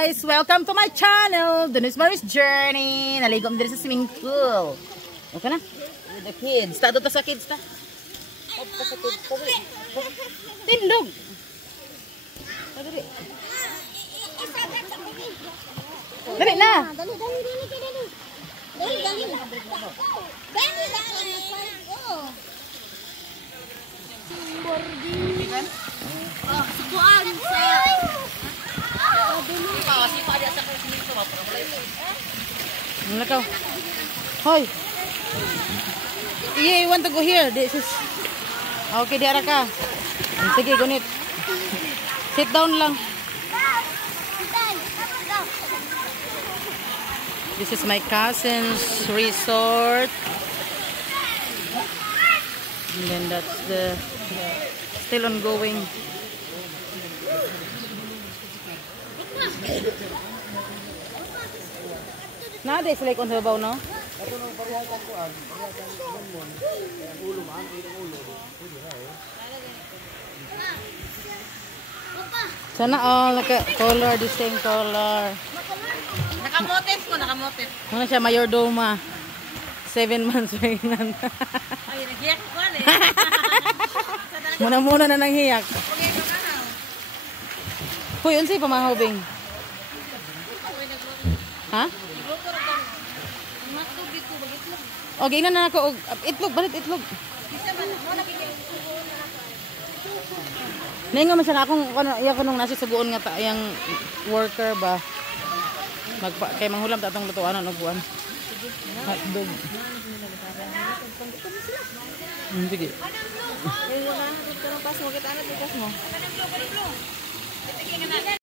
guys! Welcome to my channel, Denise Maris Journey. Naligo din sa swimming pool. Okay na? With the kids. Tado ta sa kids ta. Tindog. Dali. Dali na. Dali. Oh, sukuan sa. Nakaw. Hoy. Yeah, you want to go here? This is okay, di ara ka. Sige, gunit. Sit down lang. This is my cousin's resort. And then that's the still ongoing. Nada is like on the bow, no? Sana all color, the same color. Nakamotif ko, nakamotif. Ano siya, mayordoma. 7 months pregnant. Ay, naghiyak ko eh. Muna na nang hiyak. Hoy, unsay pamahobing? Ha? Okay na ako. Itlog, balit itlog. Naingon man siya akong iya ko nung nasa suguon nga ta yang worker ba. Kay manghulam tatong lutuan ano buwan. Hotdog. Sige. Ay, wala na dito pas mo kita ano bigas mo.